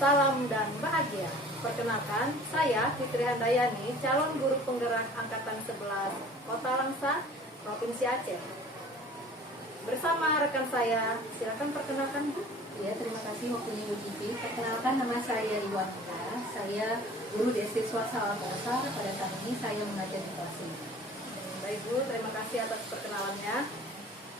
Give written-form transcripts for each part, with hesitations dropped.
salam dan bahagia. Perkenalkan, saya Fitri Handayani, calon guru penggerak Angkatan 11 Kota Langsa, Provinsi Aceh. Bersama rekan saya, silakan perkenalkan Bu. Ya, terima kasih waktunya Bu Titi. Perkenalkan, nama saya Iwanita. Saya guru di SD Swasta Al-Basar. Pada saat ini saya mengajar di kelas ini. Baik Bu, terima kasih atas perkenalannya.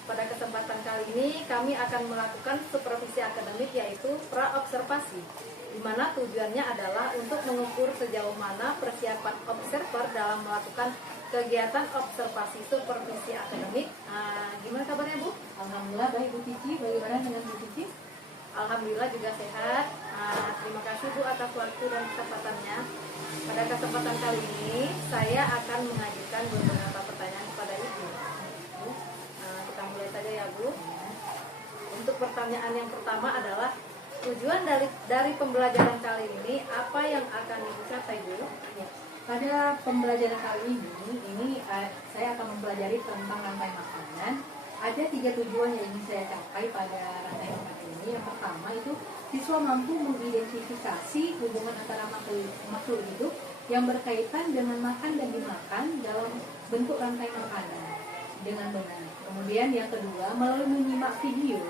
Pada kesempatan kali ini kami akan melakukan supervisi akademik, yaitu pra-observasi, di mana tujuannya adalah untuk mengukur sejauh mana persiapan observer dalam melakukan kegiatan observasi supervisi akademik. Gimana kabarnya Bu? Alhamdulillah baik Bu Titi. Bagaimana dengan Bu Titi? Alhamdulillah juga sehat. Terima kasih Bu atas waktu dan kesempatannya. Pada kesempatan kali ini saya akan mengajukan beberapa pertanyaan kepada Ibu. Kita mulai saja ya Bu. Untuk pertanyaan yang pertama adalah, tujuan dari pembelajaran kali ini apa yang akan Ibu capai Bu? Ya. Pada pembelajaran kali ini saya akan mempelajari tentang rantai makanan. Ada 3 tujuan yang ingin saya capai pada rantai makanan ini. Yang pertama itu siswa mampu mengidentifikasi hubungan antara makhluk hidup yang berkaitan dengan makan dan dimakan dalam bentuk rantai makanan dengan benar. Kemudian yang kedua, melalui menyimak video,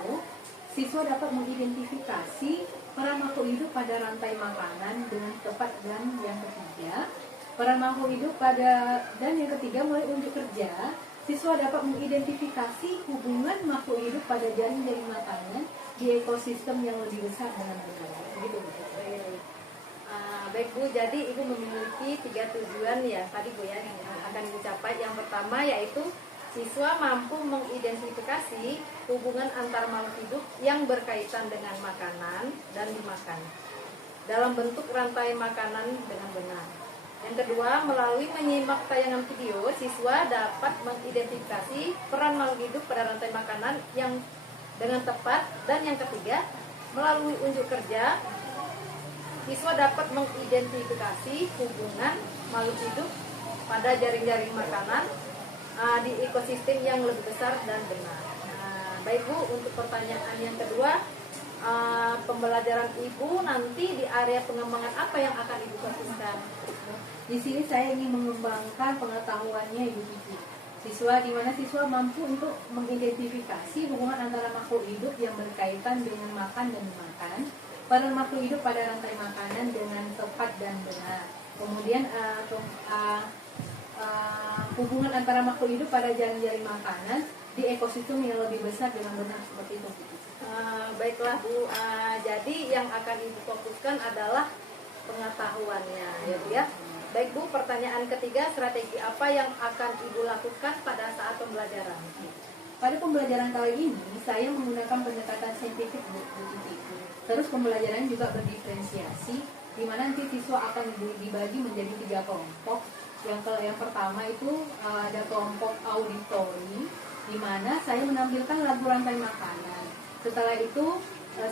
siswa dapat mengidentifikasi peran makhluk hidup pada rantai makanan dengan tepat. Dan yang ketiga, peran makhluk hidup mulai unjuk kerja, siswa dapat mengidentifikasi hubungan makhluk hidup pada jaring-jaring makanan di ekosistem yang lebih besar dengan benar. Begitu Bu. Baik Bu, jadi Ibu memiliki 3 tujuan ya tadi Bu ya yang akan Ibu capai. Yang pertama yaitu siswa mampu mengidentifikasi hubungan antar makhluk hidup yang berkaitan dengan makanan dan dimakan dalam bentuk rantai makanan dengan benar. Yang kedua, melalui menyimak tayangan video, siswa dapat mengidentifikasi peran makhluk hidup pada rantai makanan yang dengan tepat. Dan yang ketiga, melalui unjuk kerja, siswa dapat mengidentifikasi hubungan makhluk hidup pada jaring-jaring makanan di ekosistem yang lebih besar dan benar. Baik Bu, untuk pertanyaan yang kedua, pembelajaran Ibu nanti di area pengembangan apa yang akan Ibu fokuskan? Di sini saya ingin mengembangkan pengetahuannya Ibu Titi. Di mana siswa mampu untuk mengidentifikasi hubungan antara makhluk hidup yang berkaitan dengan makan dan dimakan, peran makhluk hidup pada rantai makanan dengan tepat dan benar. Kemudian hubungan antara makhluk hidup pada jaring-jaring makanan di ekosistem yang lebih besar dengan benar, seperti itu. Baiklah Bu, jadi yang akan Ibu fokuskan adalah pengetahuannya ya Bu ya. Baik Bu, pertanyaan ketiga, strategi apa yang akan Ibu lakukan pada saat pembelajaran? Pada pembelajaran kali ini saya menggunakan pendekatan saintifik Bu Titi. Terus pembelajaran juga berdiferensiasi, di mana nanti siswa akan dibagi menjadi 3 kelompok. Yang pertama itu ada kelompok auditori, di mana saya menampilkan lagu rantai makanan. Setelah itu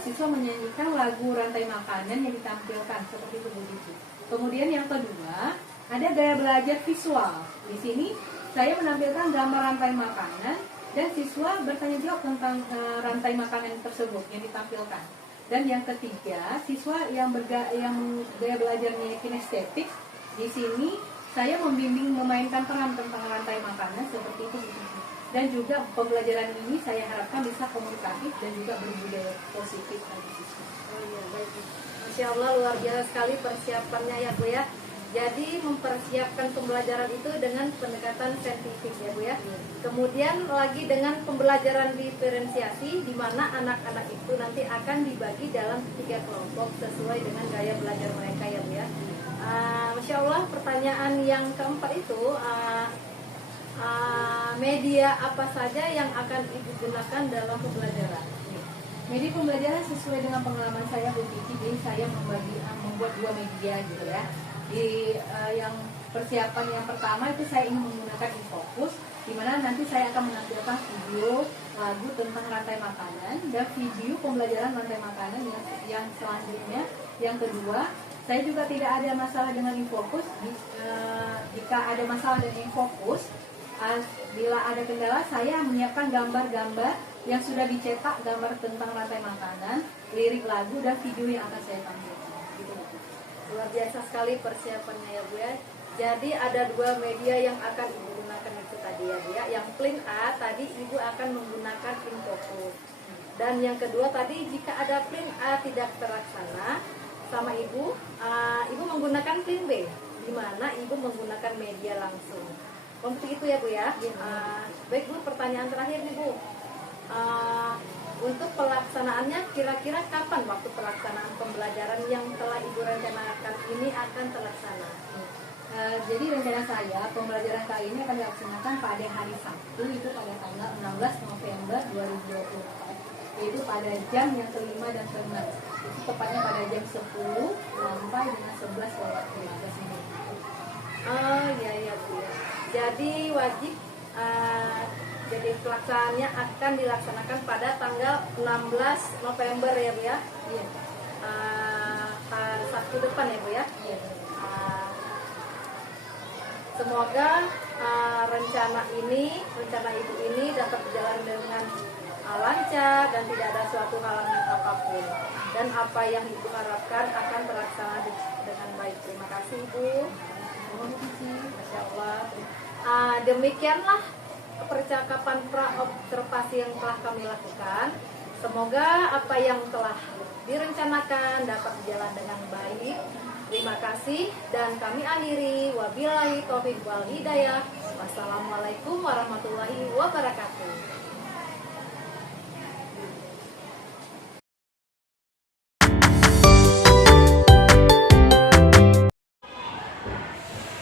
siswa menyanyikan lagu rantai makanan yang ditampilkan, seperti itu Bu Titi. Kemudian yang kedua, ada gaya belajar visual. Di sini saya menampilkan gambar rantai makanan dan siswa bertanya jawab tentang rantai makanan tersebut yang ditampilkan. Dan yang ketiga, siswa yang gaya belajarnya kinestetik. Di sini saya membimbing memainkan peran tentang rantai makanan, seperti itu. Dan juga pembelajaran ini saya harapkan bisa komunikatif dan juga berbudaya positif bagi siswa. Oh iya, baik. Masya Allah, luar biasa sekali persiapannya ya Bu ya. Jadi mempersiapkan pembelajaran itu dengan pendekatan saintifik ya Bu ya. Kemudian lagi dengan pembelajaran diferensiasi, di mana anak-anak itu nanti akan dibagi dalam 3 kelompok sesuai dengan gaya belajar mereka ya Bu ya. Masya Allah, pertanyaan yang keempat itu, media apa saja yang akan Ibu gunakan dalam pembelajaran? Media pembelajaran sesuai dengan pengalaman saya Bu Titi, jadi saya membuat 2 media gitu ya. Yang persiapan yang pertama itu saya ingin menggunakan Infocus, di mana nanti saya akan menampilkan video lagu tentang rantai makanan dan video pembelajaran rantai makanan yang selanjutnya. Yang kedua, saya juga tidak ada masalah dengan Infocus. Jika ada masalah dengan Infocus, bila ada kendala, saya menyiapkan gambar-gambar yang sudah dicetak gambar tentang rantai makanan, lirik lagu dan video yang akan saya tampilkan. Gitu, Bu. Luar biasa sekali persiapannya ya Bu ya. Jadi ada dua media yang akan Ibu gunakan itu tadi ya Bu ya. Yang print A tadi Ibu akan menggunakan Infokus. Dan yang kedua tadi jika ada print A tidak terlaksana sama Ibu, Ibu menggunakan print B, di mana Ibu menggunakan media langsung. Untuk itu ya Bu ya. Baik Bu, pertanyaan terakhir nih Bu. Untuk pelaksanaannya kira-kira kapan waktu pelaksanaan pembelajaran yang telah Ibu rencanakan ini akan terlaksana? Jadi rencana saya pembelajaran kali ini akan dilaksanakan pada hari Sabtu, itu pada tanggal 16 November 2024, yaitu pada jam yang kelima dan keenam. Itu tepatnya pada jam 10 sampai dengan 11:15 menit. Oh iya Bu ya. Jadi wajib jadi pelaksanaannya akan dilaksanakan pada tanggal 16 November ya Bu ya. Iya. Hari Sabtu depan ya Bu ya. Iya. Semoga rencana Ibu ini dapat berjalan dengan lancar dan tidak ada suatu halangan apapun. Dan apa yang Ibu harapkan akan terlaksana dengan baik. Terima kasih Ibu. Masya Allah. Demikianlah percakapan pra-observasi yang telah kami lakukan. Semoga apa yang telah direncanakan dapat berjalan dengan baik. Terima kasih dan kami akhiri. Wabillahi taufiq wal hidayah. Wassalamualaikum warahmatullahi wabarakatuh.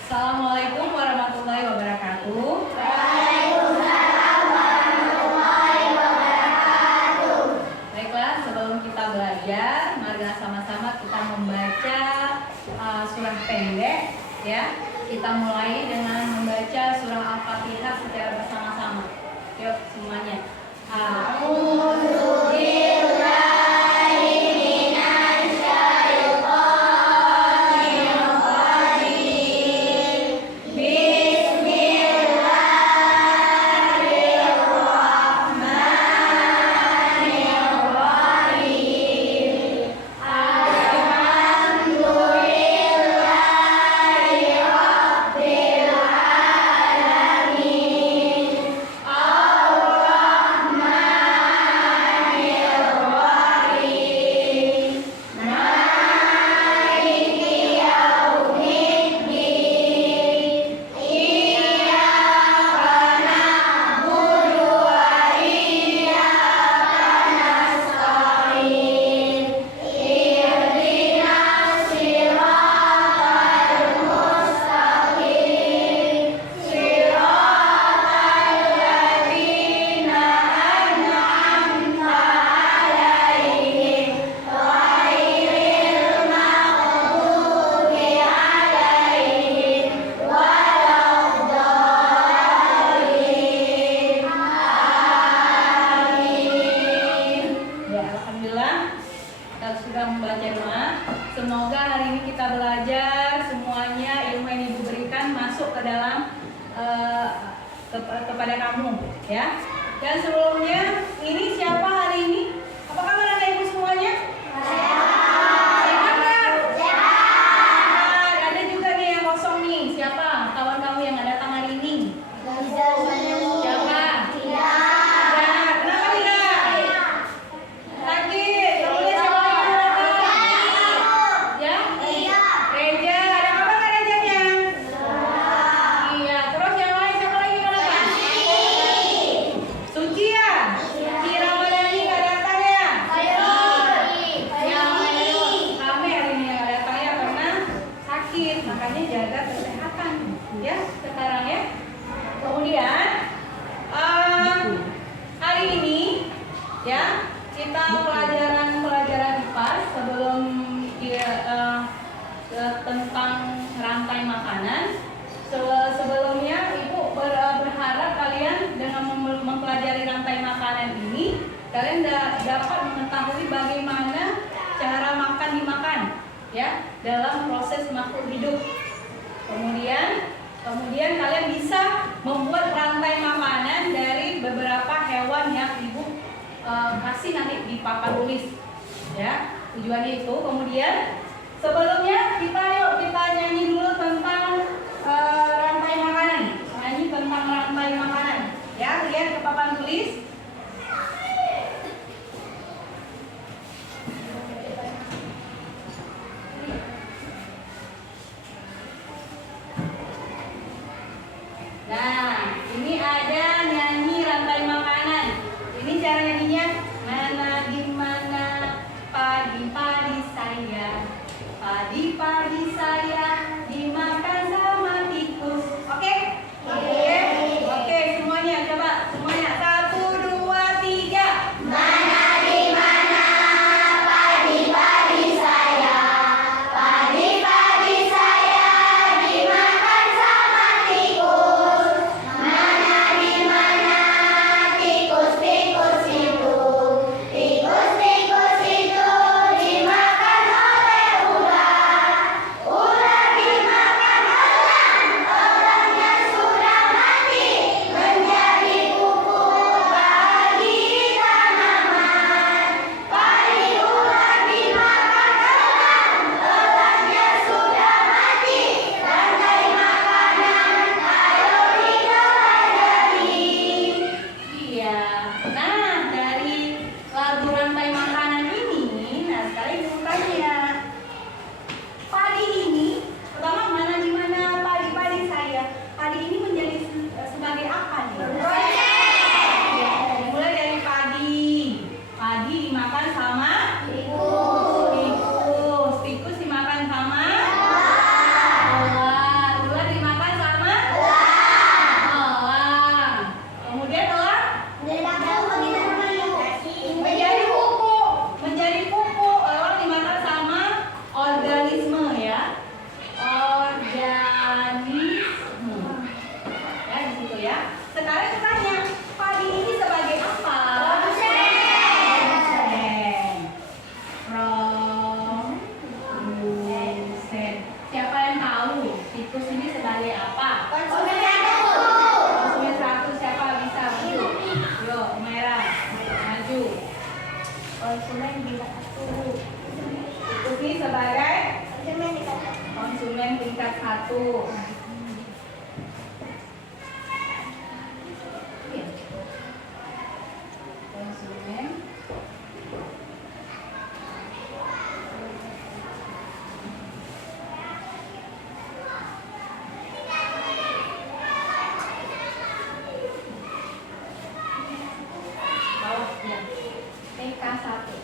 Assalamualaikum warahmatullahi wabarakatuh. Baiklah, sebelum kita belajar, mari sama-sama kita membaca surah pendek, ya. Kita mulai dengan membaca surah Al-Fatihah secara bersama-sama. Yuk semuanya. Semoga hari ini kita belajar semuanya ilmu yang Ibu berikan masuk ke dalam kepada kamu, ya. Dan sebelumnya, ini siapa hari ini? Apakah anak Ibu semuanya? Sehat nggak? Sehat. Ada juga nih yang kosong nih. Siapa kawan kamu yang nggak datang hari ini? Siapa? Kenapa tidak? Sakit. Kamu lihat siapa yang datang? Ya? Reja. Ada kabar nggak Rejanya? Iya. Terus yang lain siapa lagi yang datang? Suci ya? Suci Ramadhani nggak datang ya? Kami hari ini nggak datang ya karena sakit, makanya jaga kesehatan ya sekarang ya. Kemudian hari ini ya kita pelajaran IPA sebelum tentang rantai makanan. Sebelumnya Ibu berharap kalian dengan mempelajari rantai makanan ini kalian dapat mengetahui bagaimana cara makan dimakan ya dalam proses makhluk hidup. Kemudian kalian bisa membuat rantai makanan dari beberapa hewan yang Ibu kasih nanti di papan tulis ya, tujuannya itu. Kemudian sebelumnya kita nyanyi dulu tentang rantai makanan. Nyanyi tentang rantai makanan ya, lihat ke papan tulis. Nah, ini ada nyanyi rantai makanan. Ini cara nyanyinya. Mana gimana padi-padi saya, padi-padi saya dimakan sama tikus. Oke? Oke, semuanya coba. Semuanya 1, 2, 3. Mana di mana padi-padi saya, padi-padi saya dimakan sama tikus. Mana di mana tikus-tikus itu, tikus-tikus itu dimakan oleh ular. Ular dimakan elang, elangnya sudah mati menjadi pupuk bagi tanaman. Padi ular dimakan elang, elangnya sudah mati. Rantai makanan, ayo dipelajari. Iya. Nah, dari lagu rantai makanan ini, nah sekarang ibu tanya, padi ini, pertama mana di mana padi-padi saya, padi ini menjadi sebagai apa nih? Ya, mulai dari padi, padi dimakan sama tikus, tikus dimakan sama elang, ular dimakan sama elang, kemudian elang menjadi pupuk, elang dimakan sama organisme ya, organisme ya, di situ ya. Sekarang kita tanya, padi ini sebagai apa? Produsen. Siapa yang tahu tikus ini sebagai apa? Konsumen satu, siapa bisa maju? Yo, merah, maju. Konsumen tingkat 1. Tikus ini sebagai konsumen tingkat 1. Konsumen bawah ya, TK 1.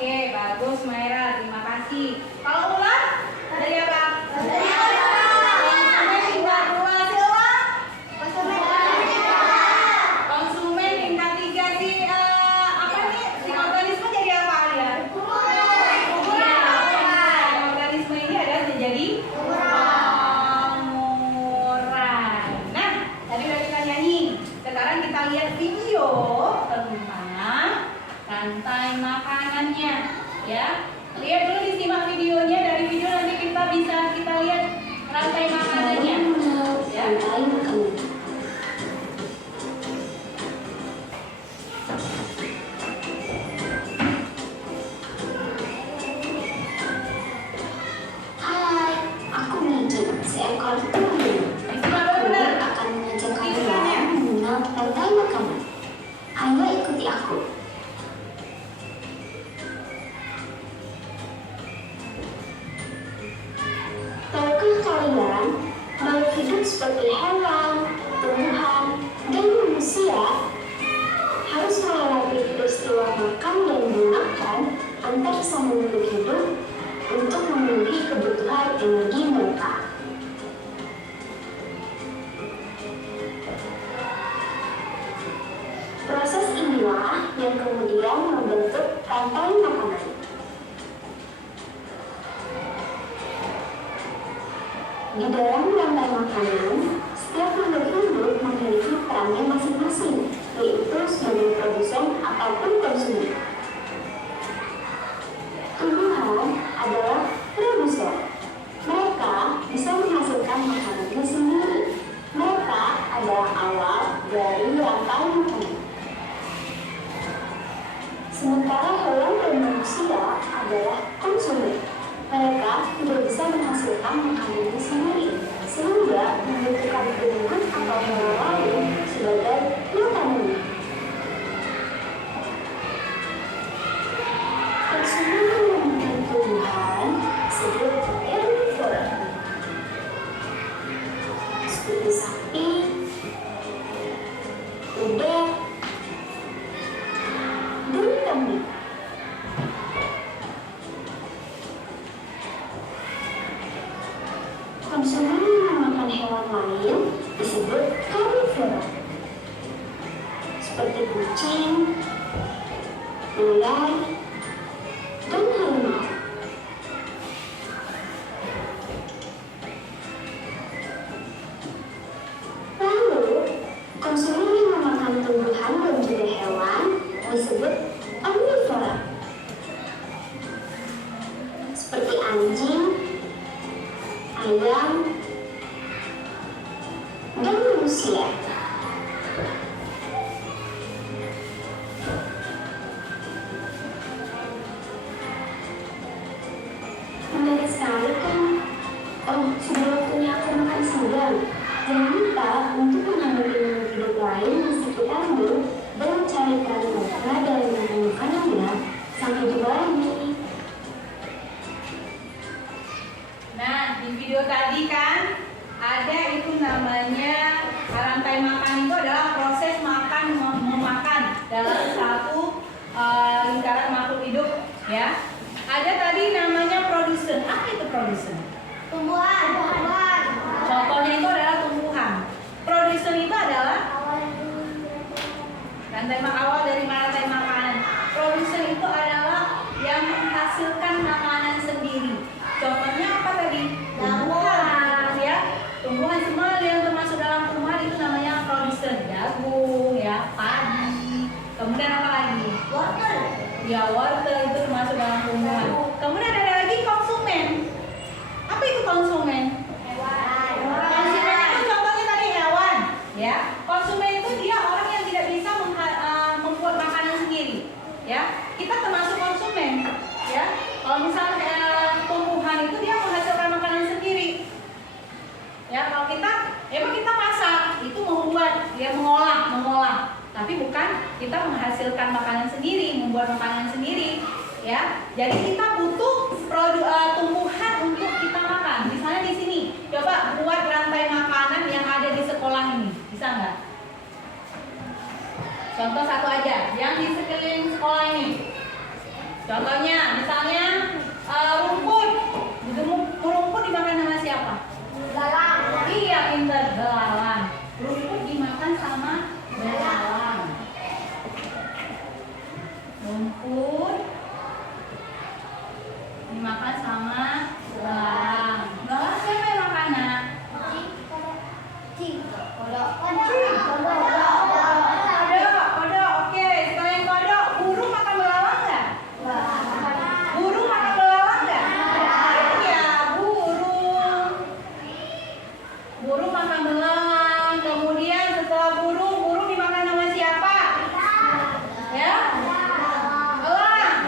Oke, bagus Maira, terima kasih. Kalau ular dari apa? Konsumen tingkat 2 Silva. Konsumen tingkat 3 si apa nih? Si organisme jadi apa ya? Ya, organisme ini adalah menjadi orang. Nah, tadi udah kita nyanyi. Sekarang kita lihat video tentang rantai makanannya ya. Lihat dulu, disimak videonya. Dari video nanti kita lihat rantai makanannya ya. Hai, aku Miji, seekor burung. Disimak dulu benar. Akan mengajak kalian mengenal rantai makanan. Ayo ikuti aku. Tahukah kalian bahwa hidup seperti hewan, tumbuhan, dan manusia harus melewati peristiwa makan dan memakan antar sambung makhluk hidup untuk memenuhi kebutuhan energi mereka. Proses inilah yang kemudian membentuk rantai makanan. Di dalam rantai makanan, setiap makhluk hidup memiliki perannya masing-masing, yaitu sebagai produsen ataupun konsumen. Tumbuhan adalah produsen. Mereka bisa menghasilkan makanannya sendiri. adalah konsumen. Mereka tidak bisa menghasilkan makanannya sendiri, sehingga membutuhkan penunjuk atau hewan lain sebagai makanannya. Konsumen yang memakan tumbuhan disebut herbivora, seperti sapi, kuda, dan kambing. Konsumen yang memakan hewan lain disebut karnivora, seperti kucing, ular, dan harimau. Lalu, konsumen yang memakan tumbuhan dan juga hewan disebut omnivora, seperti anjing, ayam, dan manusia. Menarik sekali kan? Oh, sudah waktunya aku makan siang. Jangan lupa untuk mengambil ilmu hidup lain di sekitarmu dan carikan makna dalam makanannya. Sampai jumpa lagi. Nah, di video tadi kan ada itu namanya rantai makan itu adalah proses makan memakan dalam satu lingkaran makhluk hidup, ya. Ada tadi namanya produsen. Apa itu produsen? Tumbuhan. Contohnya itu adalah tumbuhan. Produsen itu adalah awal dari rantai makanan. Produsen itu adalah yang menghasilkan makanan sendiri. Contohnya apa tadi? Tumbuhan, ya. Tumbuhan semua yang termasuk dalam tumbuhan itu namanya produsen. Jagung, ya, padi. Kemudian apa lagi? Wortel. Ya, wortel itu termasuk dalam tumbuhan. Kemudian ada lagi konsumen. Apa itu konsumen? Konsumen itu contohnya tadi hewan, ya. Konsumen itu dia orang yang tidak bisa membuat makanan sendiri, ya. Kita termasuk konsumen, ya. Kalau misalnya tumbuhan itu dia menghasilkan makanan sendiri, ya. Kalau kita masak itu membuat, dia mengolah, tapi bukan kita menghasilkan makanan sendiri, membuat makanan sendiri, ya. Jadi kita butuh tumbuhan untuk kita makan. Misalnya di sini, coba buat rantai makanan yang ada di sekolah ini, bisa nggak? Contoh satu aja, yang di sekeliling sekolah ini. Contohnya, misalnya rumput. Rumput dimakan sama siapa? Belalang. Iya, pintar, belalang. Rumput dimakan sama belalang. Rumput dimakan sama belalang. Belalang siapa yang makan, Nak? Kodok, oke. Selain kodok, burung makan belalang nggak? Burung makan belalang nggak? Iya, burung. Burung makan belalang. Kemudian setelah burung dimakan sama siapa? Ya? Elang.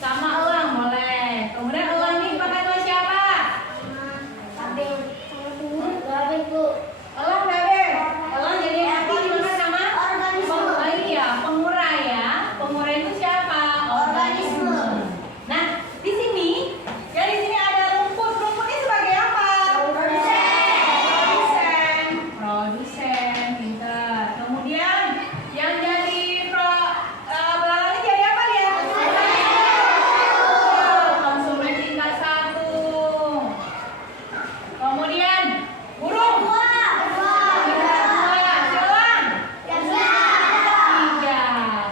Sama elang boleh. Kemudian elang ini dimakan sama siapa? Elang bebek. Elang jadi mati dimakan sama? Oh iya, pengurai ya. Pengurai itu siapa? Organisme. Nah, di sini ada rumput. Rumput ini sebagai apa? Produsen, pintar. Kemudian yang jadi belalangnya jadi apa dia? Konsumen tingkat 1. Kemudian burung.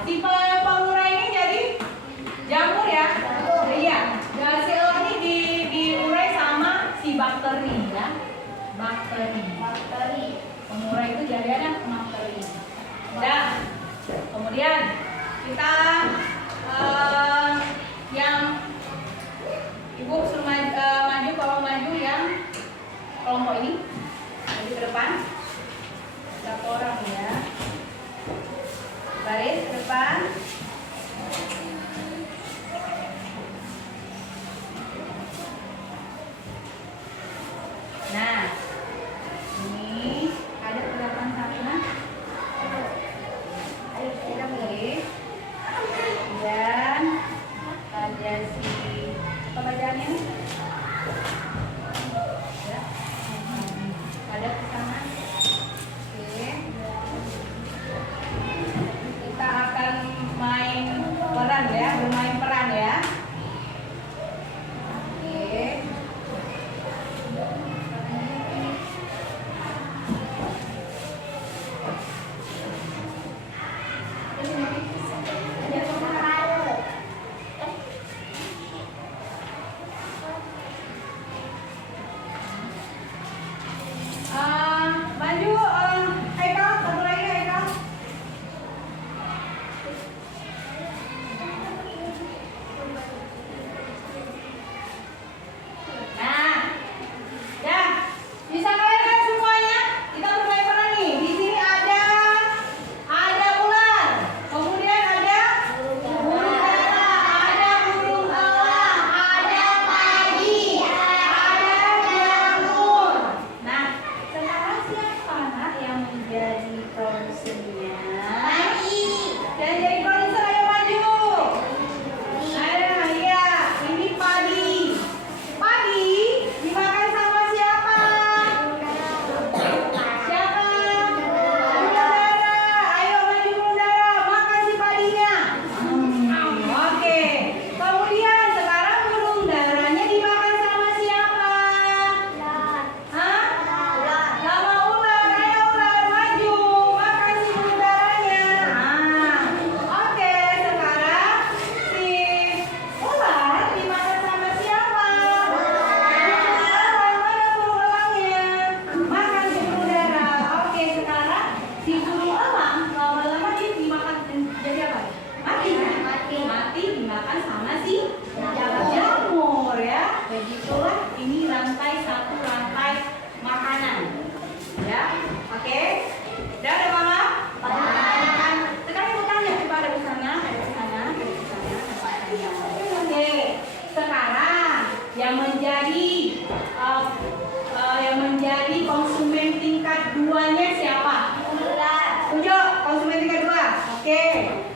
Si pengurai ini jadi jamur ya? Iya. Dan si elang ini diurai sama si bakteri ya. Bakteri. Pengurai itu jadinya bakteri. Dan kemudian kita yang ibu suruh maju, kalau maju yang kelompok ini maju ke depan. Satu orang ya. Baris ke depan.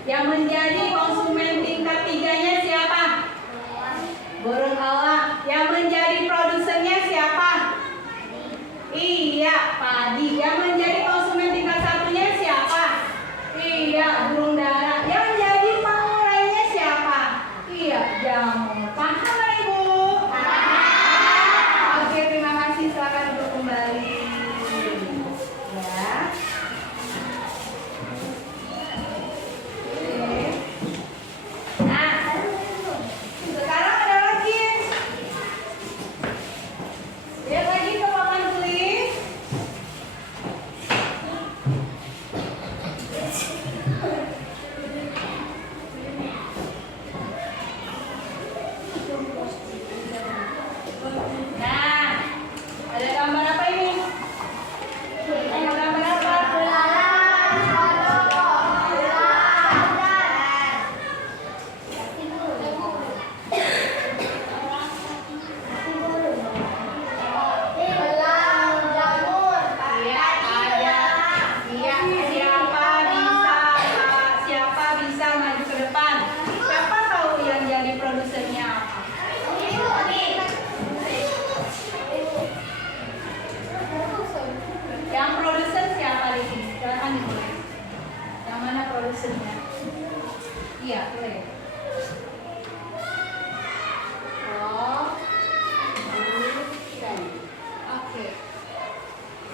Yang menjadi konsumen tingkat 3-nya siapa? Burung elang. Yang menjadi produsennya siapa? Iya, padi. Yang menjadi konsumen tingkat 1-nya siapa? Iya, burung dara. Yang menjadi pengurainya siapa? Iya, jamur. Paham nggak, Ibu? Paham. Oke, terima kasih. Silakan duduk kembali. Ya. Oke. Nah, sekarang ada lagi. Lihat lagi ke papan tulis. Nah, ada gambar apa ini? Ada gambar apa? Iya, ada. Iya, siapa bisa maju ke depan? Siapa tahu yang jadi produsernya apa? Yang produser siapa di sini? Silakan ditulis. Yang mana produsernya? Iya, boleh. Oke.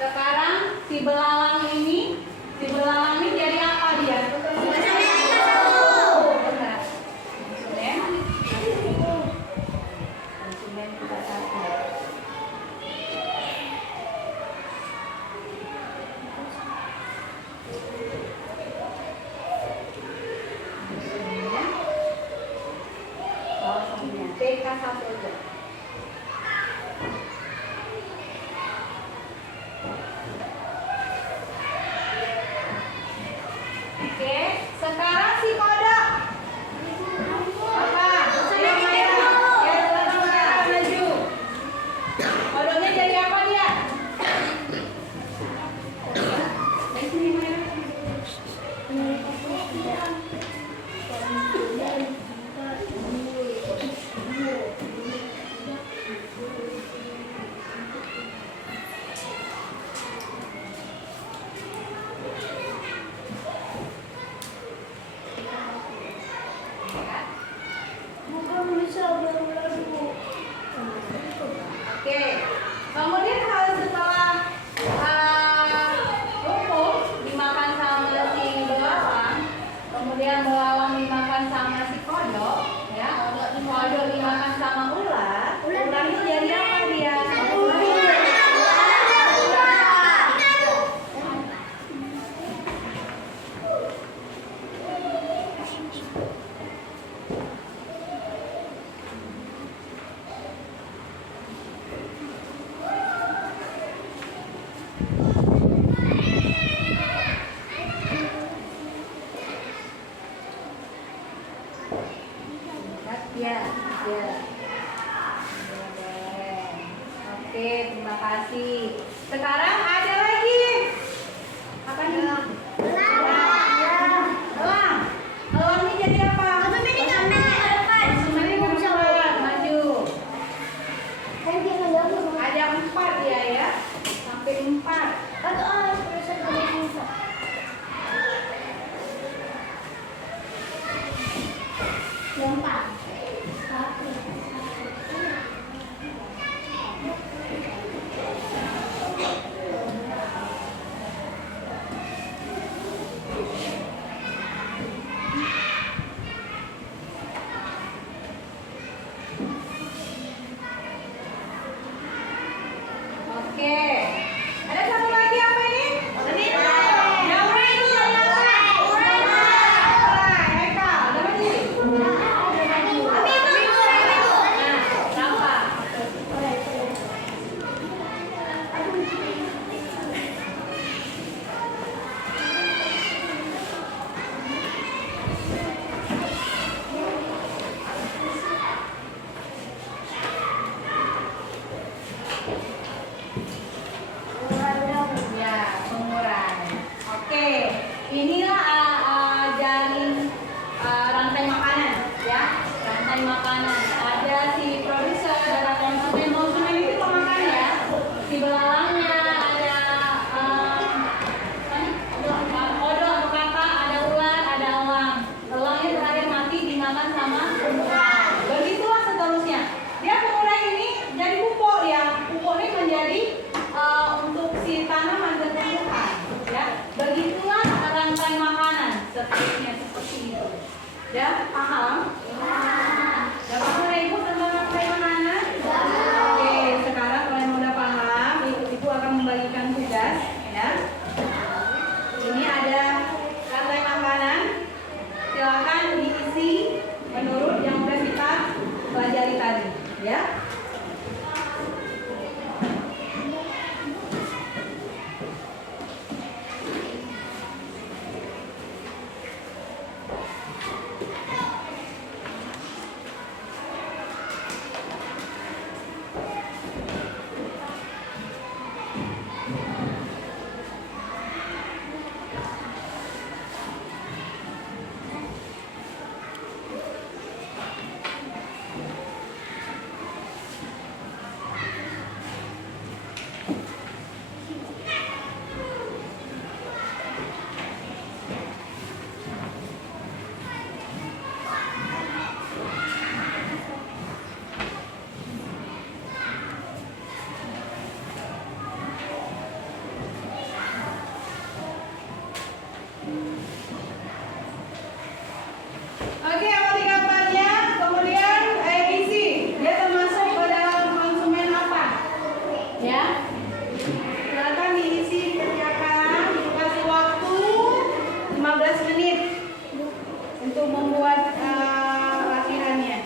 Sekarang si belalang ini jadi apa dia? Benar. Konsumen kita satu. PK satu aja. Oke, sekarang si kodok. Apa? Yang merah. Ya, silakan Kak, maju. Kodoknya jadi apa dia? Di sini merah. Oke, kemudian kalau setelah rumput dimakan sama si belalang, kemudian belalang dimakan sama si kodok, ya, kodok dimakan sama ular, ular itu jadi apa dia? Ya, ya. Oke, terima kasih. Sekarang ada lagi. Apa nih? Elang. Elang ini jadi apa? Konsumennya ke depan. Maju. Ada 4 ya. Sampai 4. Oke. Ada satu lagi apa ini? Yang urai itu. Eka, ada lagi. situ. Ya, paham? Udah paham Ibu tentang bagaimana? Oke, sekarang kalian udah paham, Ibu akan membagikan tugas, ya. Ini ada rantai makanan. Silakan diisi menurut yang udah kita pelajari tadi, ya. Oke, amati gambarnya, kemudian isi. Dia termasuk ke dalam konsumen apa? Ya. Silakan diisi, kerjakan. Dikasih waktu 15 menit untuk membuat latihannya.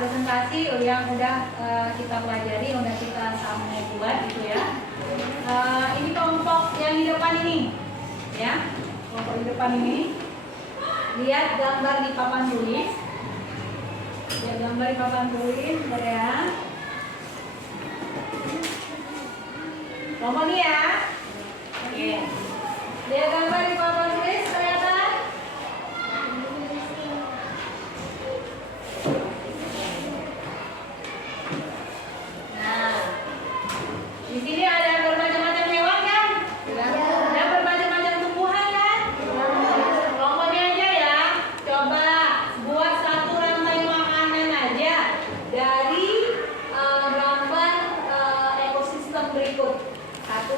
Presentasi yang udah kita pelajari, udah kita sama buat gitu ya. Ini kelompok yang di depan ini, ya. Kelompok di depan ini, lihat gambar di papan tulis. Lihat gambar di papan tulis, ya. Kelompok ini ya. Oke. Lihat gambar di papan tulis, kelihatan? Di sini ada bermacam-macam hewan kan? Ada bermacam-macam tumbuhan kan? Kelompoknya aja ya. Coba buat satu rantai makanan aja dari gambar ekosistem berikut. Satu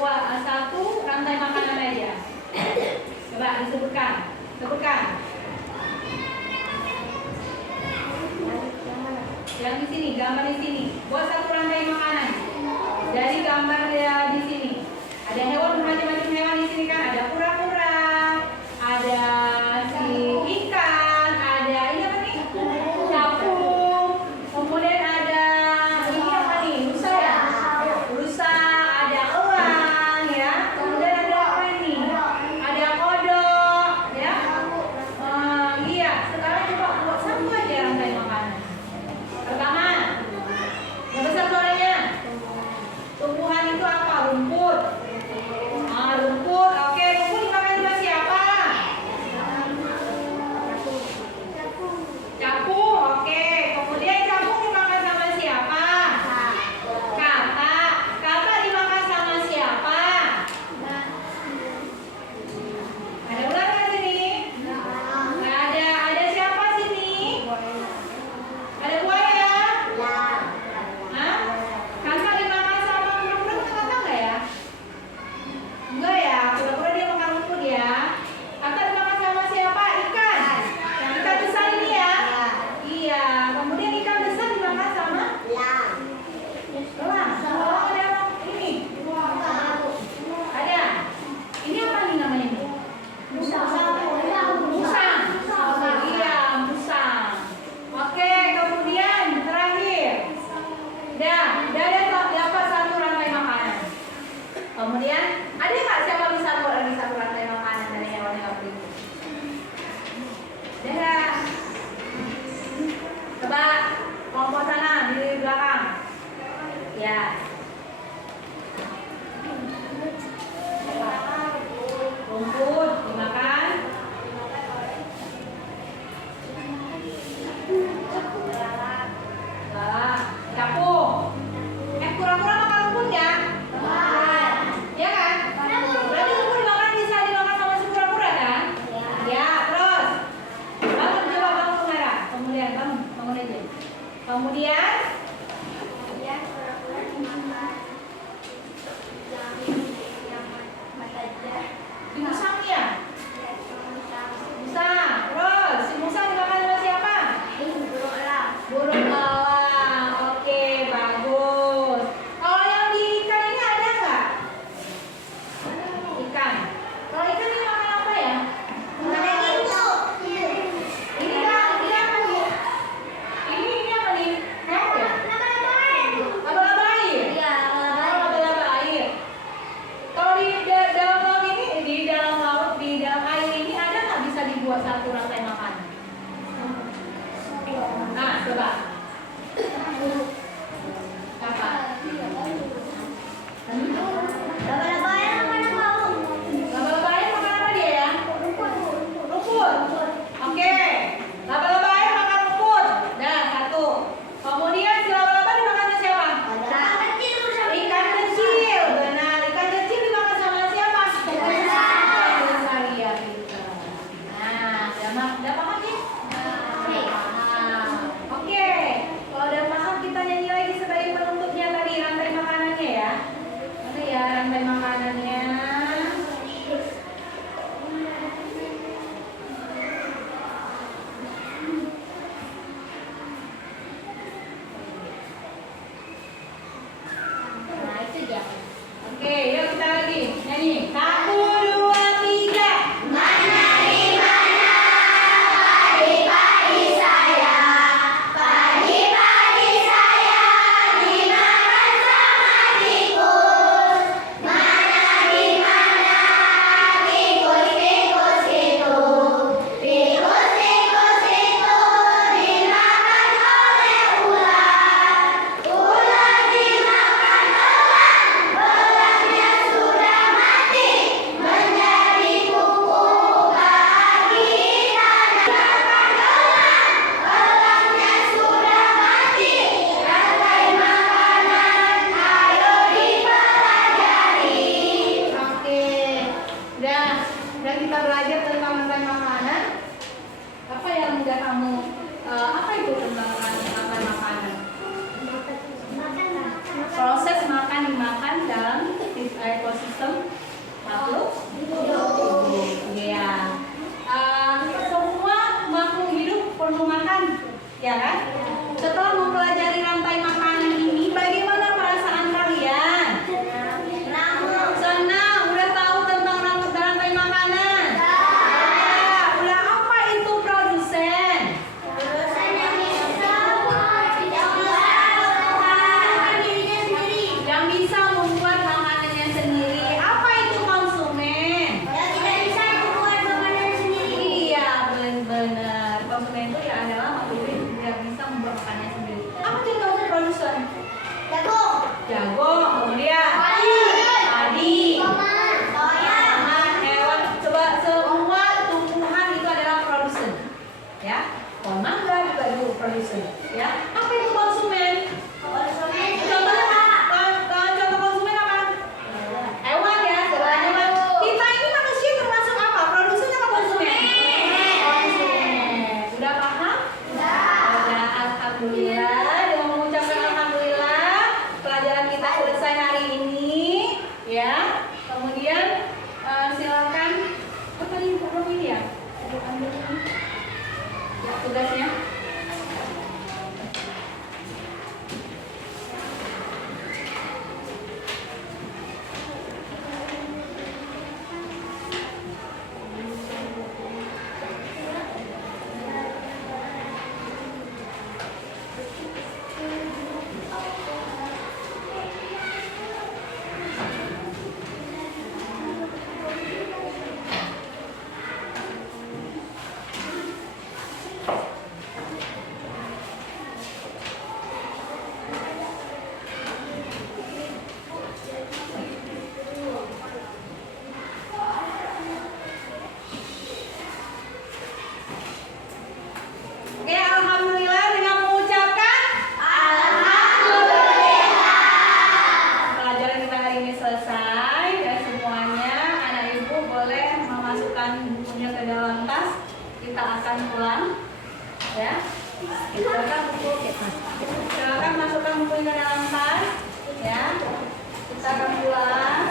dan kita belajar tentang rantai makanan. Apa yang udah kamu apa itu tentang rantai makanan? Proses makan dimakan dalam ekosistem makhluk hidup. Ya. Semua makhluk hidup perlu makan, ya kan? Setelah mempelajari rantai makanan ini, bagaimana perasaan kalian? Senang, udah tahu tentang rantai makanan? Ya, udah apa itu produsen? Yang bisa membuat makanannya sendiri. Apa itu konsumen? Iya, benar. Konsumen itu ya adalah makhluk hidup yang bisa membuat makanannya sendiri. Apa contoh produsen? Jagung, kemudian padi, tanaman, hewan. Coba semua tumbuhan itu adalah produsen, ya. Pohon mangga juga itu produsen, ya. Apa itu konsumen? Contohnya contoh konsumen apa? Hewan ya, hewan. Kita ini manusia termasuk apa? Produsen apa konsumen? Konsumen. Sudah paham? Sudah. Alhamdulillah. Dengan mengucapkan alhamdulillah, pelajaran kita selesai hari ini, ya. Kemudian silakan. Apa tadi program ini ya? Ambil ini. Ya, tugasnya. Oke, alhamdulillah dengan mengucapkan pelajaran kita hari ini selesai dan semuanya anak ibu boleh memasukkan bukunya ke dalam tas. Kita akan pulang, ya. Silakan masukkan bukunya ke dalam tas, ya. Kita akan pulang.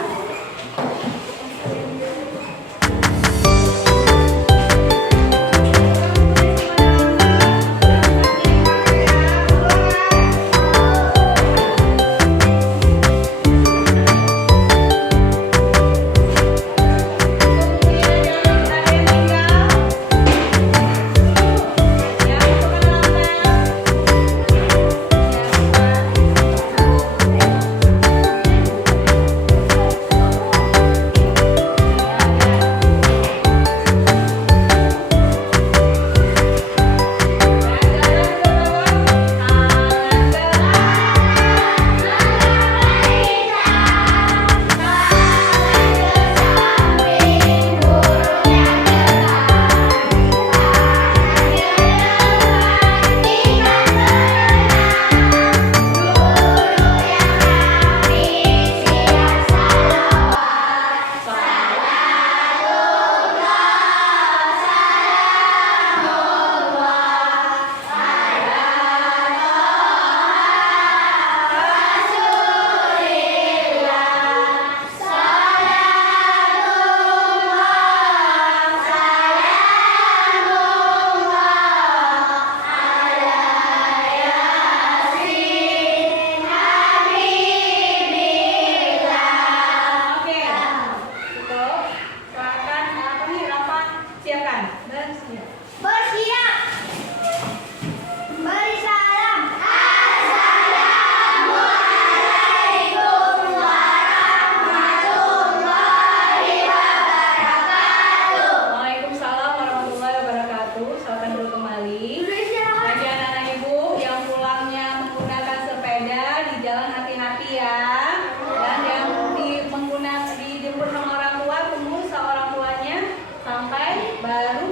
baru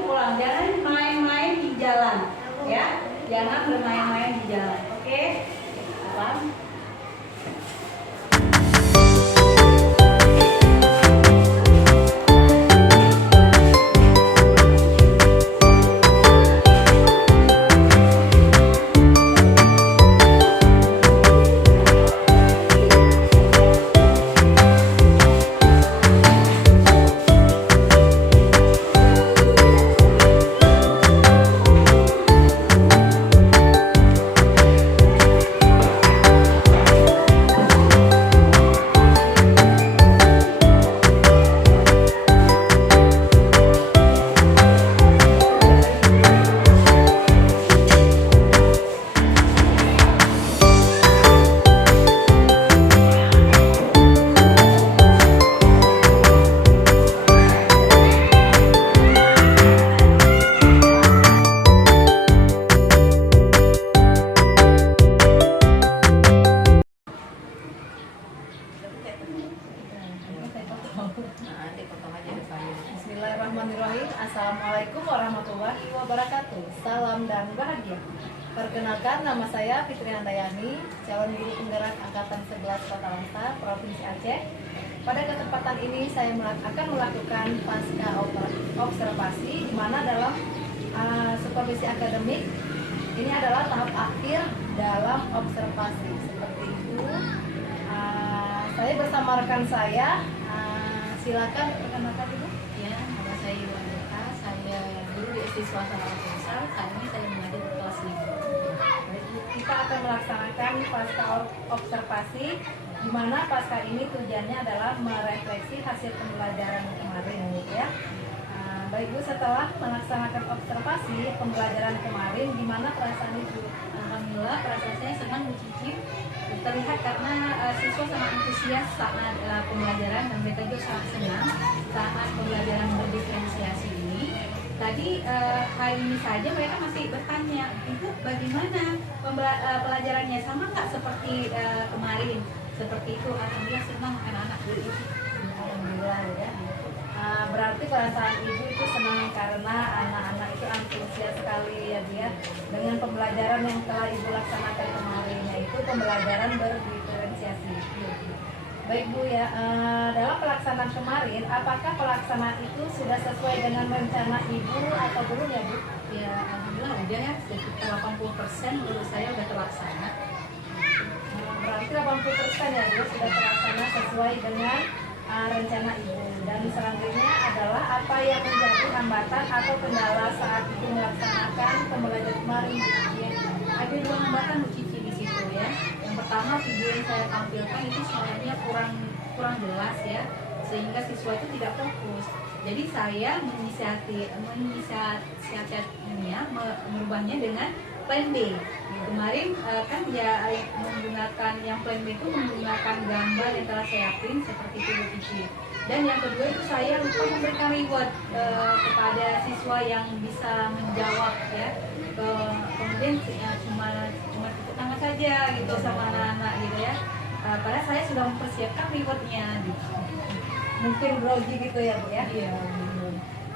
Bismillahirrahmanirrahim. Assalamualaikum warahmatullahi wabarakatuh. Salam dan bahagia. Perkenalkan, nama saya Fitri Handayani, calon guru penggerak angkatan 11 Kota Langsa, Provinsi Aceh. Pada kesempatan ini saya akan melakukan pasca observasi, di mana dalam supervisi akademik ini adalah tahap akhir dalam observasi. Seperti itu, saya bersama rekan saya. Silakan perkenalkan Ibu. Ya, nama saya Ibu Anita, saya guru di SD Swasta Langsa. Saat ini saya mengajar di kelas 5. Kita akan melaksanakan pasca observasi, di mana pasca ini tujuannya adalah merefleksi hasil pembelajaran kemarin, gitu ya. Baik Bu, setelah melaksanakan observasi pembelajaran kemarin, gimana perasaan Ibu? Alhamdulillah, perasaan saya senang Bu Cici. Terlihat karena siswa sangat antusias saat pembelajaran dan mereka juga sangat senang saat pembelajaran berdiferensiasi ini. Tadi hari ini saja mereka masih bertanya, Ibu bagaimana pelajarannya, sama nggak seperti kemarin? Seperti itu, alhamdulillah senang anak-anak itu. Alhamdulillah ya. Berarti perasaan Ibu itu senang karena anak-anak itu antusias sekali ya dia dengan pembelajaran yang telah Ibu laksanakan kemarin, yaitu pembelajaran berdiferensiasi. Baik Bu ya, dalam pelaksanaan kemarin, apakah pelaksanaan itu sudah sesuai dengan rencana Ibu atau belum ya Bu? Ya, alhamdulillah udah ya, sekitar 80% menurut saya udah terlaksana. Berarti 80% ya Bu sudah terlaksana sesuai dengan rencana Ibu. Dan selanjutnya adalah apa yang menjadi hambatan atau kendala saat Ibu melaksanakan pembelajaran kemarin? Ya, ada dua hambatan Bu Cici di situ ya. Yang pertama, video yang saya tampilkan itu suaranya kurang jelas ya, sehingga siswa itu tidak fokus. Jadi saya merubahnya dengan plan B. Kemarin kan ya menggunakan yang plan B itu menggunakan gambar yang telah saya print seperti itu Bu Cici. Dan yang kedua itu saya lupa memberikan reward kepada siswa yang bisa menjawab ya. Kemudian cuma tepuk tangan saja gitu sama anak-anak gitu ya. Padahal saya sudah mempersiapkan rewardnya gitu. Mungkin grogi gitu ya Bu ya? Iya.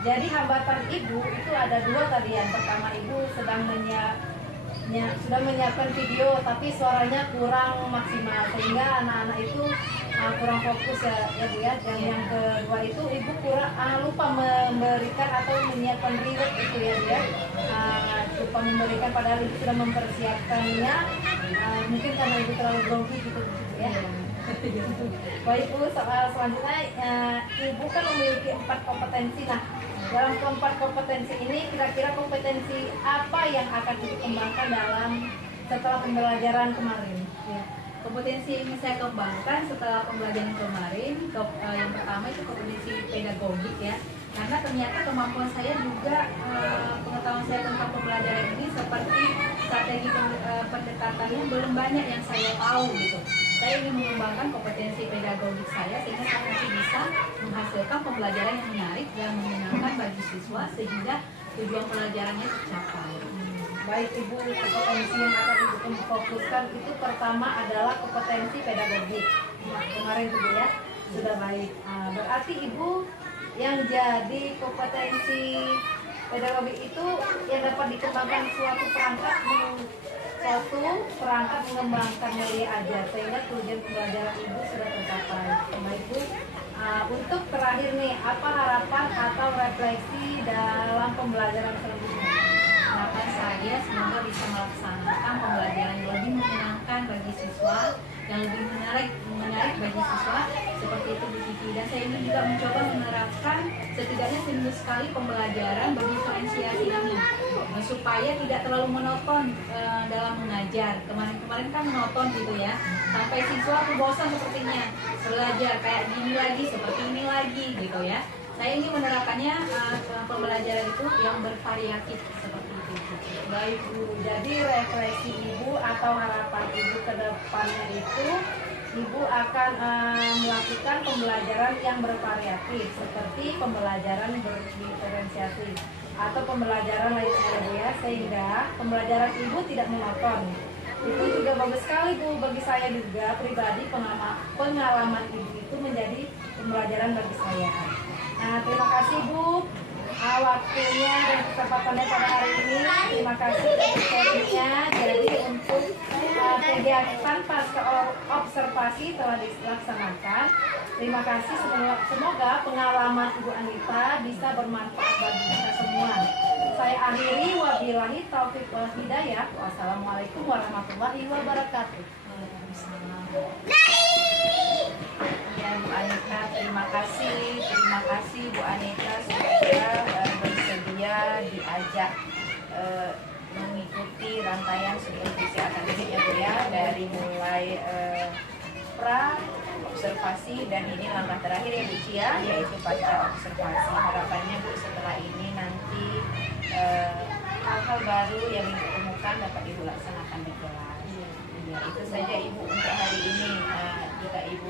Jadi hambatan Ibu itu ada dua tadi. Yang pertama, Ibu sedang sudah menyiapkan video tapi suaranya kurang maksimal sehingga anak-anak itu kurang fokus ya Bu ya. Dan yang kedua itu Ibu lupa memberikan atau menyiapkan reward itu ya Bu ya. Lupa memberikan padahal Ibu sudah mempersiapkannya, mungkin karena Ibu terlalu grogi gitu ya. Baik Bu, soal selanjutnya Ibu kan memiliki 4 kompetensi. Nah, dalam keempat kompetensi ini kira-kira kompetensi apa yang akan dikembangkan setelah pembelajaran kemarin? Ya. Kompetensi yang ingin saya kembangkan setelah pembelajaran kemarin, yang pertama itu kompetensi pedagogik ya. Karena ternyata kemampuan saya juga pengetahuan saya tentang pembelajaran ini seperti strategi pendekatannya belum banyak yang saya tahu gitu. Saya ingin mengembangkan kompetensi pedagogik saya sehingga saya nanti bisa menghasilkan pembelajaran yang menarik dan menyenangkan bagi siswa sehingga tujuan pelajarannya tercapai. Baik Ibu, kompetensi yang akan Ibu fokuskan itu pertama adalah kompetensi pedagogik. Nah, kemarin itu ya sudah baik. Berarti Ibu yang jadi kompetensi pedagogik itu yang dapat dikembangkan suatu perangkat mengembangkan nilai ajar sehingga tujuan pembelajaran Ibu sudah tercapai. Baik Bu, untuk terakhir nih, apa harapan atau refleksi dalam pembelajaran selanjutnya? Harapan saya semoga bisa melaksanakan pembelajaran yang lebih menyenangkan bagi siswa, yang lebih menarik bagi siswa seperti itu Bu Cici. Dan saya ingin juga mencoba menerapkan setidaknya seminggu sekali pembelajaran berdiferensiasi ini supaya tidak terlalu monoton dalam mengajar. Kemarin kan monoton gitu ya, sampai siswa bosan sepertinya belajar kayak gini lagi, seperti ini lagi gitu ya. Saya ingin menerapkannya pembelajaran itu yang bervariatif seperti itu. Baik Bu, jadi refleksi Ibu atau harapan Ibu ke depannya itu Ibu akan melakukan pembelajaran yang bervariatif seperti pembelajaran berdiferensiasi atau pembelajaran lainnya ya, sehingga pembelajaran Ibu tidak monoton. Itu juga bagus sekali Bu, bagi saya juga pribadi pengalaman Ibu itu menjadi pembelajaran bagi saya. Nah, terima kasih Bu waktunya dan kesempatannya pada hari ini. Terima kasih untuk sharingnya. Jadi untuk kegiatan pasca observasi telah dilaksanakan. Terima kasih. Semoga pengalaman Ibu Anita bisa bermanfaat bagi kita semua. Saya akhiri, wabillahi taufiq wal hidayah. Wassalamualaikum warahmatullahi wabarakatuh. Ya Bu Anita, terima kasih Bu Anita sudah bersedia diajak mengikuti rangkaian supervisi akademiknya Bu ya, dari mulai pra observasi dan ini langkah terakhir ya Bu Cia, yaitu pasca observasi. Harapannya Bu setelah ini nanti hal-hal baru yang Ibu temukan dapat Ibu laksanakan di kelas. Ya, itu saja Ibu untuk hari ini. Jika Ibu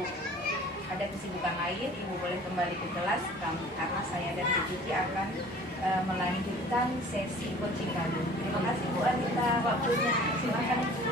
ada kesibukan lain, Ibu boleh kembali ke kelas karena saya dan Bu Cici akan melanjutkan sesi coaching kami. Terima kasih Bu Anita waktunya. Silakan Ibu.